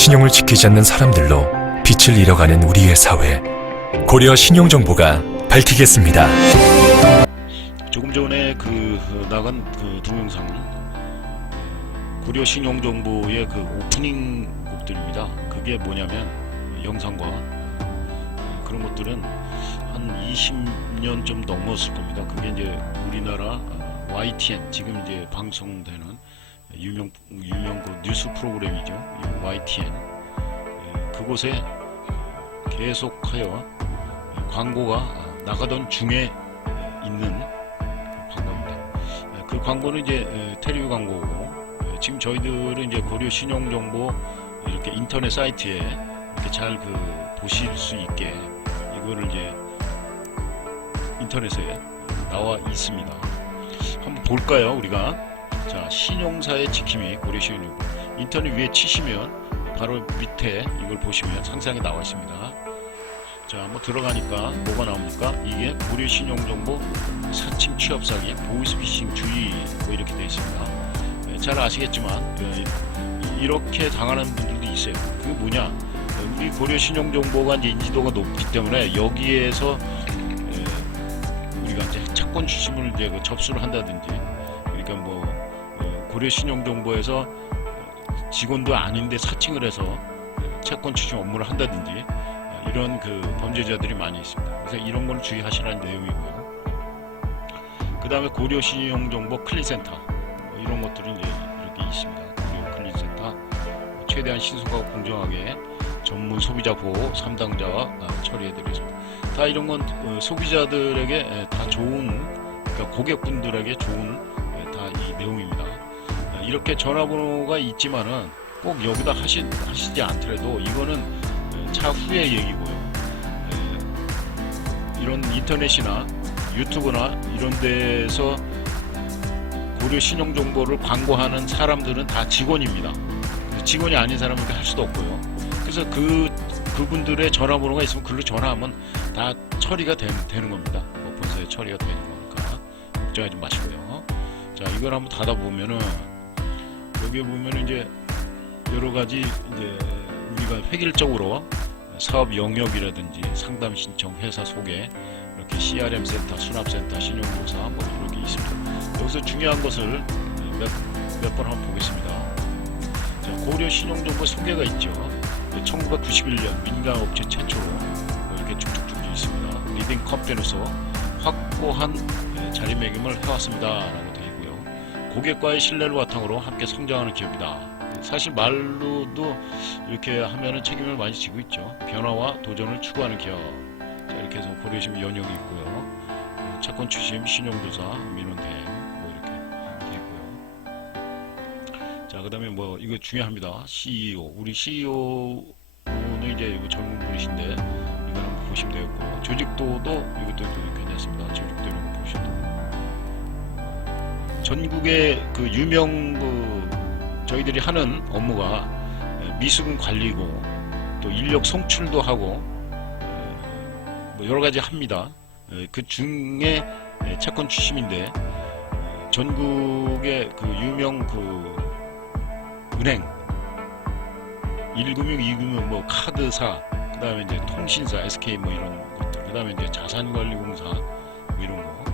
신용을 지키지 않는 사람들로 빛을 잃어가는 우리의 사회. 고려 신용정보가 밝히겠습니다. 조금 전에 나간 동영상은 고려 신용정보의 오프닝 곡들입니다. 그게 뭐냐면 영상과 그런 것들은 한 20년 좀 넘었을 겁니다. 그게 이제 우리나라 YTN, 지금 이제 방송되는 유명 뉴스 프로그램이죠. YTN. 그곳에 계속하여 광고가 나가던 중에 있는 광고입니다. 그 광고는 이제 테레비 광고고, 지금 저희들은 이제 고려 신용정보 이렇게 인터넷 사이트에 이렇게 잘 보실 수 있게 이거를 이제 인터넷에 나와 있습니다. 한번 볼까요, 우리가? 자, 신용사의 지킴이 고려 신용정보. 인터넷 위에 치시면 바로 밑에 이걸 보시면 상세하게 나와 있습니다. 자, 한번 들어가니까 뭐가 나옵니까? 이게 고려 신용정보 사칭 취업 사기, 보이스피싱 주의 뭐 이렇게 되어 있습니다. 잘 아시겠지만 이렇게 당하는 분들도 있어요. 그게 뭐냐? 우리 고려 신용정보가 이제 인지도가 높기 때문에 여기에서 우리가 이제 채권 추심을 이제 접수를 한다든지, 그러니까 뭐 고려 신용정보에서 직원도 아닌데 사칭을 해서 채권 추심 업무를 한다든지 이런 범죄자들이 많이 있습니다. 그래서 이런 걸 주의하시라는 내용이고요. 그 다음에 고려 신용정보 클린센터 이런 것들은 이제 이렇게 있습니다. 고려 클린센터 최대한 신속하고 공정하게 전문 소비자 보호 3당자와 처리해드리겠습니다. 다 이런 건 소비자들에게 다 좋은, 그러니까 고객분들에게 좋은 다 이 내용입니다. 이렇게 전화번호가 있지만은 꼭 여기다 하시지 않더라도 이거는 차후의 얘기고요. 이런 인터넷이나 유튜브나 이런 데서 고려 신용정보를 광고하는 사람들은 다 직원입니다. 직원이 아닌 사람은 할 수도 없고요. 그래서 그분들의 전화번호가 있으면 그걸로 전화하면 다 처리가 되는 겁니다. 본사에 처리가 되는 거니까 걱정하지 마시고요. 자, 이걸 한번 닫아보면은 여기에 보면은 이제 여러 가지 이제 우리가 획일적으로 사업 영역이라든지 상담 신청, 회사 소개, 이렇게 CRM 센터, 수납센터, 신용조사 뭐 이렇게 있습니다. 여기서 중요한 것을 몇 번 한번 보겠습니다. 자, 고려 신용정보 소개가 있죠. 1991년 민간업체 최초로 이렇게 쭉쭉쭉 있습니다. 리딩 컴퍼니로서 확고한 자리매김을 해왔습니다 라고 되어 있고요. 고객과의 신뢰를 바탕으로 함께 성장하는 기업이다. 사실 말로도 이렇게 하면은 책임을 많이 지고 있죠. 변화와 도전을 추구하는 기업. 자, 이렇게 해서 고려심 연역이 있고요. 채권 추심, 신용조사, 민원대행 뭐 이렇게 되어 있고요. 자, 그다음에 뭐 이거 중요합니다. CEO. 우리 CEO는 이제 젊은 분이신데 이거 한번 보시면 되겠고, 조직도도 이것도 괜찮습니다. 조직도 이런 거 보셔도. 전국의 유명 저희들이 하는 업무가 미수금 관리고 또 인력 송출도 하고 뭐 여러 가지 합니다. 그 중에 채권 추심인데 전국의 유명 은행 1금융, 2금융, 뭐 카드사, 그 다음에 이제 통신사, SK 뭐 이런 것들, 그 다음에 이제 자산관리공사 뭐 이런 거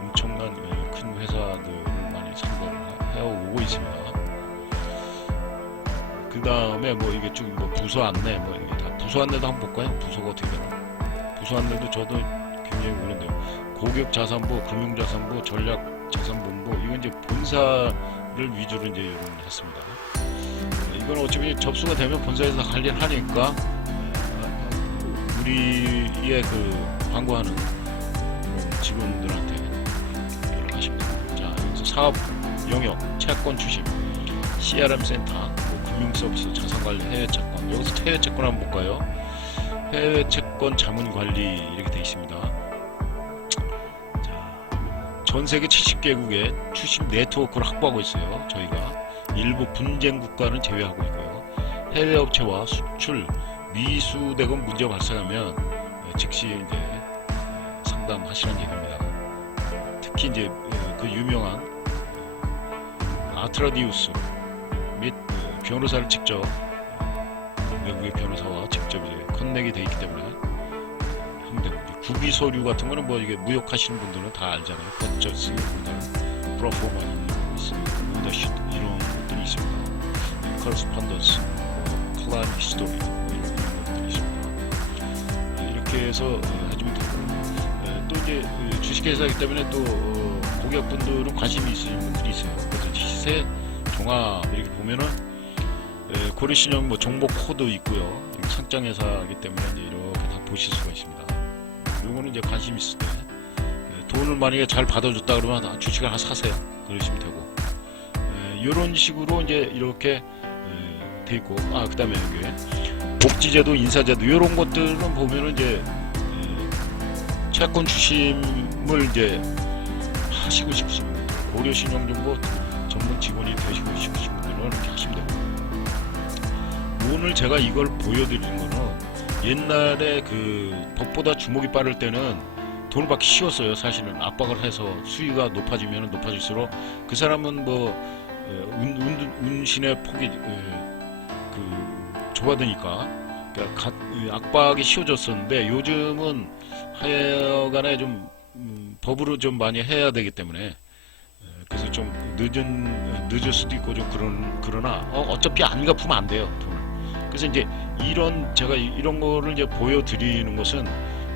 엄청난 큰 회사들을 많이 상대를 해오고 있습니다. 그 다음에 뭐 이게 쭉 뭐 부서 안내 뭐 이게 다 부서 안내도 한번 볼까요? 부서가 어떻게 되나? 부서 안내도 저도 굉장히 모르는데요. 고객자산부, 금융자산부, 전략자산본부, 이건 이제 본사를 위주로 이제 이런 했습니다. 이건 어차피 접수가 되면 본사에서 할 일 하니까 우리의 광고하는 직원들한테 연락하십니다. 자, 여기서 사업 영역, 채권 추심, CRM 센터, 금융서비스, 자산관리, 해외채권. 여기서 해외채권 한번 볼까요? 해외채권 자문관리 이렇게 되어 있습니다. 자, 전세계 70개국의 추심 네트워크를 확보하고 있어요. 저희가 일부 분쟁 국가는 제외하고 있고요. 해외 업체와 수출, 미수대금 문제가 발생하면 즉시 이제 상담하시는 얘기입니다. 특히 이제 유명한 아트라디우스 및 변호사를 직접 외국의 변호사와 직접 이제 커넥이 돼 있기 때문에 하면 되고, 구비 서류 같은 거는 뭐 이게 무역하시는 분들은 다 알잖아요. 퍼처스, 프로포마, 인더시트 이런 것들이 있습니다. 커러스펀던스, 클라이언트 히스토리 이런 것들이 있습니다. 이렇게 해서 해주면 되고, 또 이제 주식회사이기 때문에 또 고객분들은 관심이 있으신 분들이 있어요. 그래서 시세 종합 이렇게 보면은 고려신용 뭐 종목 코드 있고요. 상장회사이기 때문에 이제 이렇게 다 보실 수가 있습니다. 요거는 이제 관심 있을 때 돈을 만약에 잘 받아줬다 그러면 주식을 하나 사세요. 그러시면 되고, 이런 식으로 이제 이렇게 돼 있고, 그 다음에 여기 복지제도, 인사제도 이런 것들은 보면은 이제 채권 주심을 이제 하시고 싶으신 분들, 고려신용정보 전문 직원이 되시고 싶으신 분들은 이렇게 하시면 되고, 오늘 제가 이걸 보여드리는 거는 옛날에 그 법보다 주먹이 빠를 때는 돈을 받기 쉬웠어요. 사실은 압박을 해서 수위가 높아지면 높아질수록 그 사람은 뭐 운신의 폭이 좁아드니까 압박이 쉬워졌었는데, 요즘은 하여간에 좀 법으로 좀 많이 해야 되기 때문에 그래서 좀 늦을 수도 있고 좀 그러나 어차피 안 갚으면 안 돼요, 돈을. 그래서 이제 제가 이런 거를 이제 보여드리는 것은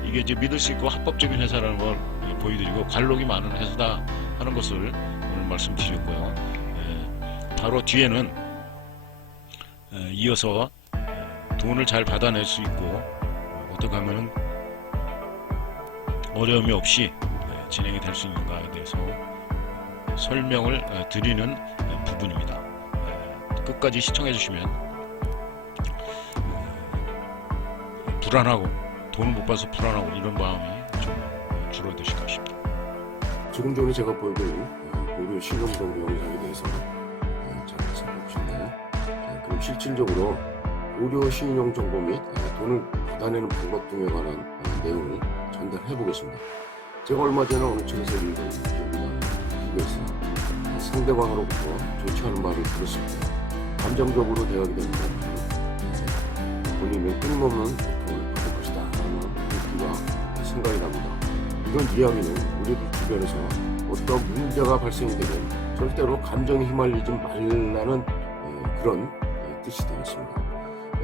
이게 이제 믿을 수 있고 합법적인 회사라는 걸 보여드리고, 관록이 많은 회사다 하는 것을 오늘 말씀드렸고요. 바로 뒤에는 이어서 돈을 잘 받아낼 수 있고 어떻게 하면 어려움이 없이 진행이 될 수 있는가에 대해서 설명을 드리는 부분입니다. 끝까지 시청해 주시면 불안하고 돈을 못 받아서 불안하고 이런 마음이 좀 줄어드실 것입니다. 조금 전에 제가 보여드린 고려 신용정보 영상에 대해서 잘 살펴보셨나요? 그럼 실질적으로 고려 신용정보 및 돈을 받아내는 방법 등에 관한 내용을 전달해 보겠습니다. 제가 얼마 전에 어느 책에서 읽은 기억이 나는 그것은 상대방으로부터 좋지 않은 말을 들었을 때 감정적으로 대하게 되는 것은 본인은 끊임없는 고통을 받을 것이다 라는 느낌과 생각이 납니다. 이런 이야기는 우리들 주변에서 어떤 문제가 발생이 되면 절대로 감정에 휘말리지 말라는 그런 뜻이 되겠습니다.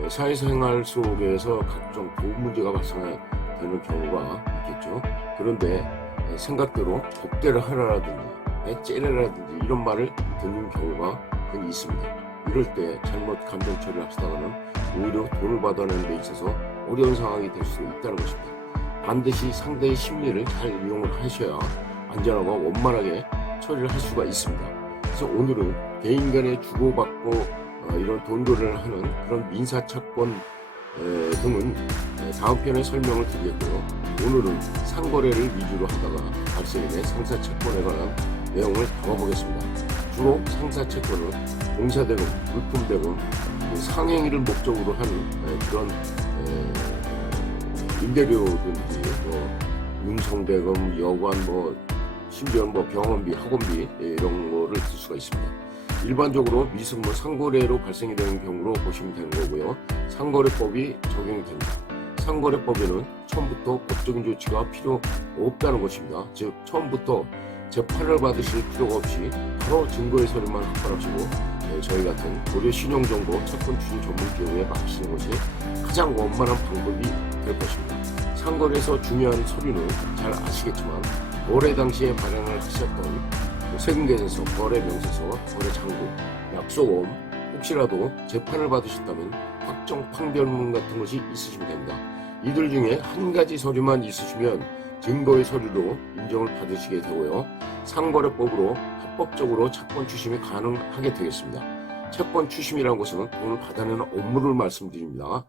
사회생활 속에서 각종 보험 문제가 발생되는 경우가 있겠죠. 그런데 생각대로 법대로 하라라든지 째려라든지 이런 말을 듣는 경우가 흔히 있습니다. 이럴 때 잘못 감정 처리를 하시다가는 오히려 돈을 받아내는 데 있어서 어려운 상황이 될 수 있다는 것입니다. 반드시 상대의 심리를 잘 이용을 하셔야 안전하고 원만하게 처리를 할 수가 있습니다. 그래서 오늘은 개인 간에 주고받고 이런 돈거래를 하는 그런 민사채권 등은 다음 편에 설명을 드리겠고요. 오늘은 상거래를 위주로 하다가 발생이 된 상사채권에 관한 내용을 담아보겠습니다. 주로 상사채권은 공사대금, 물품대금, 상행위를 목적으로 하는 그런 임대료든지 운송대금, 여관, 심지어 병원비, 학원비 이런 거를 들 수가 있습니다. 일반적으로 미승물 상거래로 발생이 되는 경우로 보시면 되는 거고요. 상거래법이 적용이 됩니다. 상거래법에는 처음부터 법적인 조치가 필요 없다는 것입니다. 즉 처음부터 재판을 받으실 필요가 없이 바로 증거의 서류만 확보하시고 저희 같은 고려 신용정보 채권 추진 전문 기업에 맡기시는 것이 가장 원만한 방법이 될 것입니다. 상거래에서 중요한 서류는 잘 아시겠지만 거래 당시에 발행을 하셨던 세금계산서, 거래명세서, 거래장부, 약속원, 혹시라도 재판을 받으셨다면 확정 판결문 같은 것이 있으시면 됩니다. 이들 중에 한 가지 서류만 있으시면 증거의 서류로 인정을 받으시게 되고요. 상거래법으로 합법적으로 채권 추심이 가능하게 되겠습니다. 채권 추심이라는 것은 돈을 받아내는 업무를 말씀드립니다.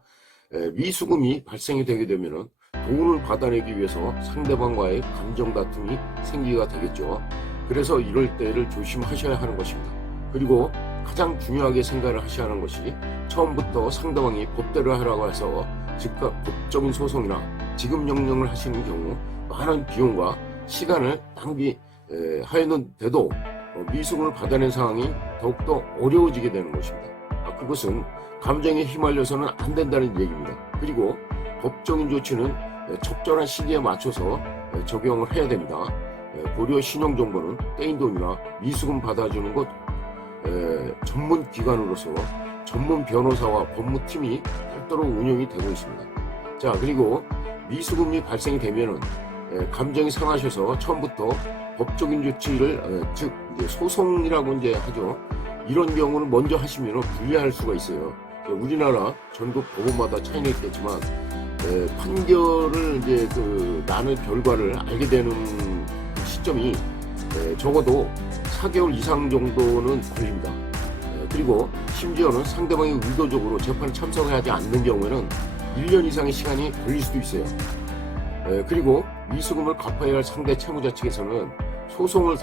미수금이 발생이 되게 되면 돈을 받아내기 위해서 상대방과의 감정 다툼이 생기게 되겠죠. 그래서 이럴 때를 조심하셔야 하는 것입니다. 그리고 가장 중요하게 생각을 하셔야 하는 것이 처음부터 상대방이 법대로 하라고 해서 즉각 법적인 소송이나 지급 명령을 하시는 경우 많은 비용과 시간을 낭비하였는데도 미수금을 받아낸 상황이 더욱더 어려워지게 되는 것입니다. 그것은 감정에 휘말려서는 안 된다는 얘기입니다. 그리고 법적인 조치는 적절한 시기에 맞춰서 적용을 해야 됩니다. 고려 신용정보는 떼인 돈이나 미수금 받아주는 것 전문 기관으로서 전문 변호사와 법무팀이 별도로 운영이 되고 있습니다. 자, 그리고 미수금이 발생이 되면은 감정이 상하셔서 처음부터 법적인 조치를 즉 이제 소송이라고 이제 하죠. 이런 경우는 먼저 하시면 불리할 수가 있어요. 우리나라 전국 법원마다 차이는 있겠지만 판결을 이제 나는 결과를 알게 되는 그 시점이 적어도 4개월 이상 정도는 걸립니다. 그리고 심지어는 상대방이 의도적으로 재판에 참석하지 않는 경우에는 1년 이상의 시간이 걸릴 수도 있어요. 그리고 미수금을 갚아야 할 상대 채무자 측에서는 소송을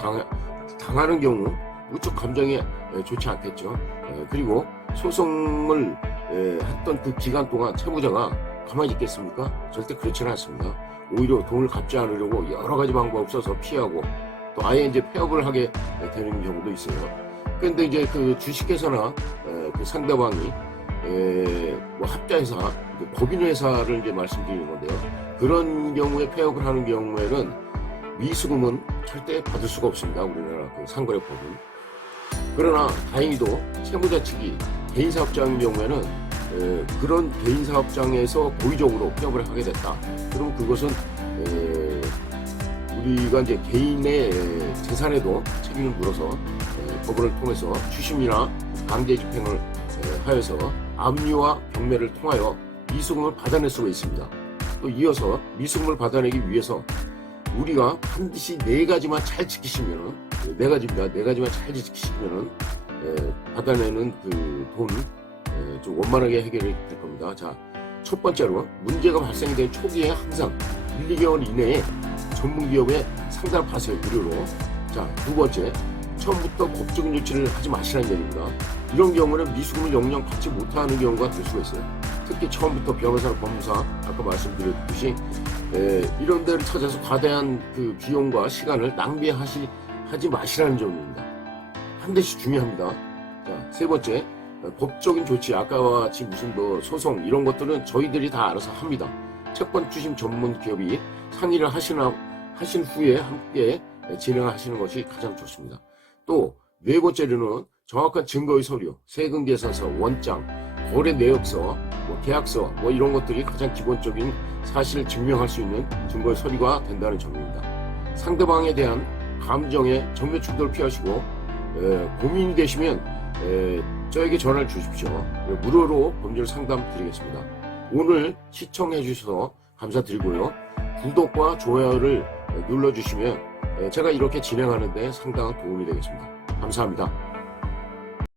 당하는 경우 우측 감정이 좋지 않겠죠. 그리고 소송을 했던 그 기간 동안 채무자가 가만히 있겠습니까? 절대 그렇지는 않습니다. 오히려 돈을 갚지 않으려고 여러 가지 방법 써서 피하고 또 아예 이제 폐업을 하게 되는 경우도 있어요. 그런데 이제 그 주식회사나 그 상대방이 뭐 합자회사, 법인회사를 이제 말씀드리는 건데요. 그런 경우에 폐업을 하는 경우에는 미수금은 절대 받을 수가 없습니다. 우리나라 그 상거래법은. 그러나 다행히도 채무자 측이 개인사업장인 경우에는 그런 개인사업장에서 고의적으로 폐업을 하게 됐다. 그럼 그것은 우리가 이제 개인의 재산에도 책임을 물어서 법원을 통해서 추심이나 강제 집행을 하여서 압류와 경매를 통하여 미수금을 받아낼 수가 있습니다. 또 이어서 미수금을 받아내기 위해서 우리가 반드시 4가지만 잘 지키시면은 4가지입니다. 4가지만 잘 지키시면은 받아내는 그 돈 좀 원만하게 해결이 될 겁니다. 자, 첫 번째로 문제가 발생이 된 초기에 항상 1, 2개월 이내에 전문기업에 상담을 받으세요. 무료로. 자, 두 번째, 처음부터 법적인 조치를 하지 마시라는 얘기입니다. 이런 경우는 미수금을 영영 받지 못하는 경우가 될 수가 있어요. 특히 처음부터 변호사나 법무사, 아까 말씀드렸듯이 이런 데를 찾아서 과대한 그 비용과 시간을 낭비하지 마시라는 점입니다. 반드시 중요합니다. 자, 세 번째, 법적인 조치, 아까와 같이 무슨 뭐 소송 이런 것들은 저희들이 다 알아서 합니다. 채권 추심 전문 기업이 상의를 하신 후에 함께 진행하시는 것이 가장 좋습니다. 또 네 번째로는 정확한 증거의 서류, 세금 계산서, 원장, 거래 내역서, 뭐 계약서, 뭐 이런 것들이 가장 기본적인 사실을 증명할 수 있는 증거의 서류가 된다는 점입니다. 상대방에 대한 감정의 정면 충돌을 피하시고 고민이 되시면 저에게 전화를 주십시오. 무료로 법률 상담 드리겠습니다. 오늘 시청해 주셔서 감사드리고요. 구독과 좋아요를 눌러주시면 제가 이렇게 진행하는 데 상당한 도움이 되겠습니다. 감사합니다.